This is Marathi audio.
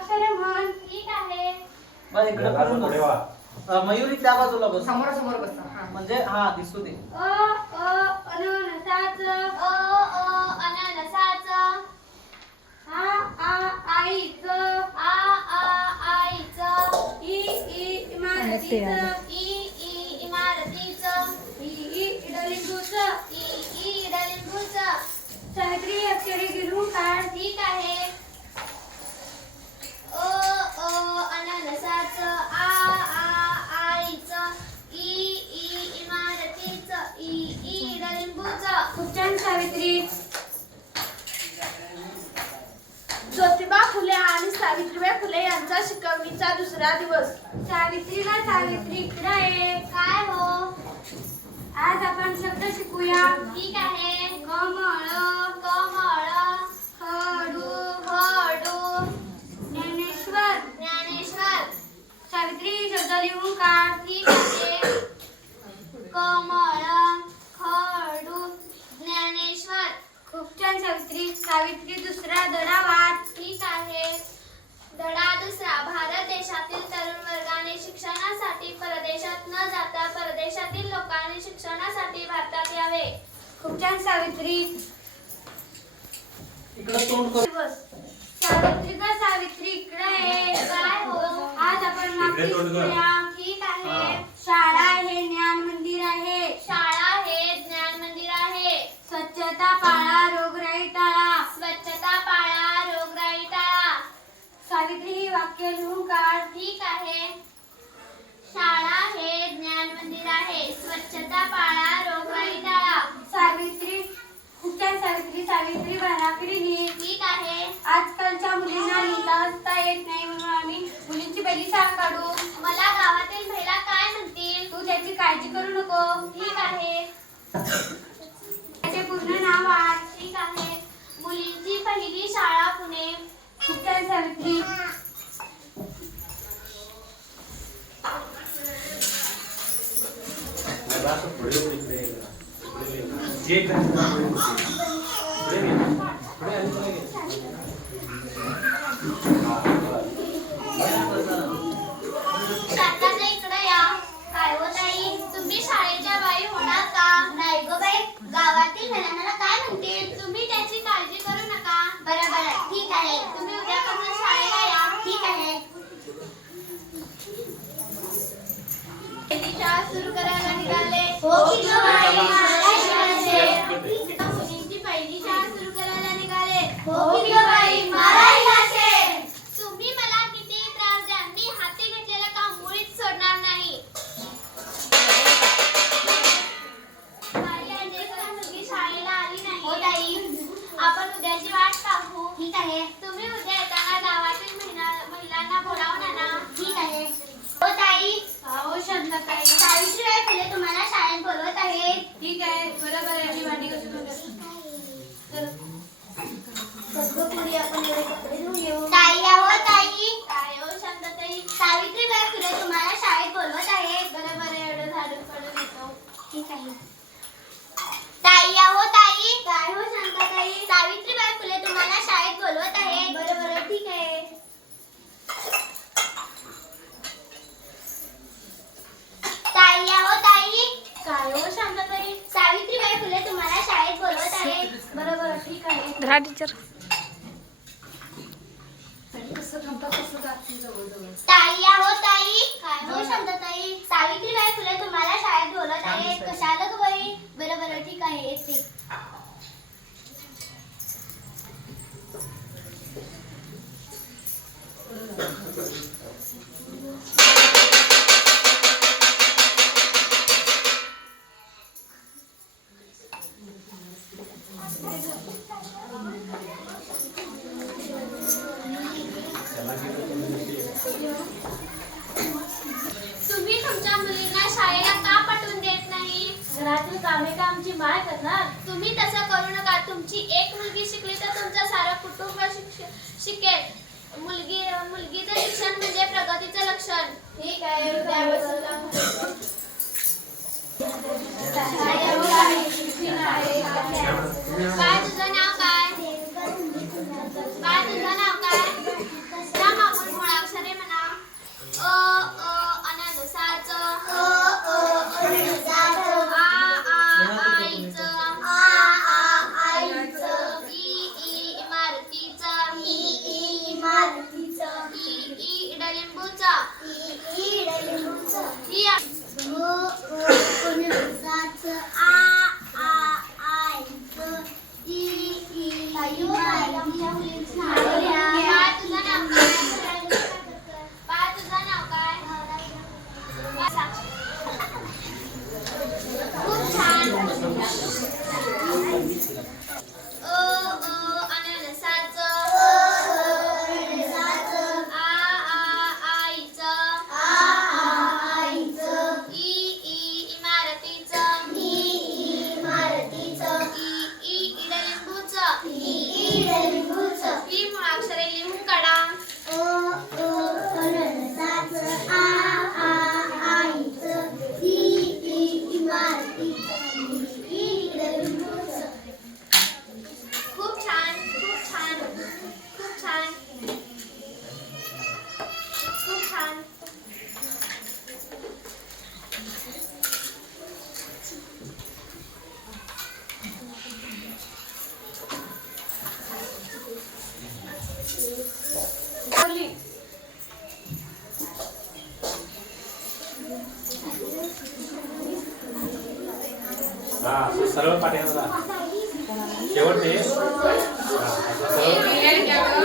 अक्षरे म्हण. ठीक आहे. बस इकडे पळून बस. मयुरी त्या बाजूला बस. समोर समोर बस. म्हणजे दिसू दे. अननसाच. अननसाच. आईच. आईच. इमारतीच. इमारतीच. इडलिंबूच. इडलिंबूच. सावित्री अक्षरे गिरून काढ. ठीक आहे. अननसाच. आईच. इमारतीच. इडलिंबूच. खूप छान सावित्री. ज्योतिबा फुले आणि सावित्रीबाई फुले यांचा शिकवणीचा दुसरा दिवस. सावित्रीला सावित्री इकडे ये. काय हो? आज आपण शब्द शिकूया. ठीक आहे. कमळ. कमळ. खडू. खडू. ज्ञानेश्वर. ज्ञानेश्वर. सावित्री शब्द लिहून काढ. ठीक आहे. कमळ. खडू. ज्ञानेश्वर. खूप छान सावित्री. सावित्री दुसरा धडा वाच. ठीक आहे. धडा दुसरा. भारत देशातील तरुण वर्गाने शिक्षणासाठी परदेशात न जाता परदेशातील लोकांनी शिक्षणासाठी भारतात यावे. खूप छान सावित्री. इकडे तोंड कर. दिवस. सावित्री का सावित्री इकडे ये. काय हो? आज आपण माती शिकूया. ठीक आहे. शाळा हे ज्ञान मंदिर आहे. शाळा हे ज्ञान मंदिर आहे. स्वच्छता पाळा, रोगराई टाळा. स्वच्छता पाळा, रोगराई टाळा. सावित्री ही वाक्य लिहून काढ. ठीक आहे. शाळा हे ज्ञान मंदिर आहे. स्वच्छता पाळा, रोगराई टाळा. सावित्री खूप छान सावित्री. सावित्री भानाकडे लिही. ठीक आहे. आजकालच्या मुलींना लिहिता वाचता येत नाही म्हणून आम्ही मुलींची पहिली शाळा काढू. मला गावातील महिला काय म्हणतील? तू त्याची काळजी करू नको. ठीक आहे. त्याचे पूर्ण नाव वाच. ठीक आहे. मुलींची पहिली शाळा पुणे. खूप छान सावित्री. शांताताई इकडे या. काय हो ताई, तुम्ही शाळेच्या बाई होणार का? नाही गो बाई, गावातील महिलांना काय म्हणतील? तुम्ही त्याची काळजी करू नका. बरं बरं, ठीक आहे. तुम्ही उद्यापासून शाळेला या. ठीक आहे. पहिली शाळा सुरू करायला निघाले. हो की गं बाई, मुलींची पहिली शाळा सुरू करायला निघाले. हो की गं बाई, तुम्ही मला किती त्रास द्या, मी हाती घेतलेलं काम मुळीच सोडणार नाही. बाई, अंजेसला मुलगी शाळेला आली नाही. हो ताई, आपण उद्याची वाट पाहू. ठीक आहे. तुम्ही उद्या येताना गावातील महिलांना बोलावून आणा. ठीक आहे. हो ताई. हो शांताताई. सावित्रीबाई फुले तुम्हाला शाळेत बोलवत आहेत. ठीक आहे. बरोबर आहे. मी भांडी घासून वगैरे. ताई आहो ताई. काय हो शांताताई. सावित्रीबाई फुले तुम्हाला शाळेत बोलवत आहेत. बरोबर आहे. एवढं झाडून पडून येतो. ठीक आहे. ताई आहो ताई. काय हो शांताताई. सावित्रीबाई फुले तुम्हाला शाळेत बोलवत आहेत. बरोबर आहे. ठीक आहे. ताई आहो ताई. काय हो शांताताई. सावित्रीबाई फुले तुम्हाला शाळेत बोलवत आहेत. बरोबर. ठीक आहे. धरा टीचर. ताई आहो ताई. काय हो शांताताई. सावित्रीबाई फुले तुम्हाला शाळेत बोलत आहेत. कशाला ग बाई. बरोबर. ठीक आहे. येते. तुम्ही तुमच्या मुलींना शाळेला का पाठवून देत नाही? घरातील कामे का आमची माय करणार? तुम्ही तसं करू नका. तुमची एक मुलगी शिकली तर तुमचं सारं कुटुंब शिकेल. मुलगीचं शिक्षण म्हणजे प्रगतीचं लक्षण. ठीक आहे. काय तुझं नाव काय? काय तुझं नाव काय? सरळ पाठीमागे जा. शेवट दे. हा, आता सरळ.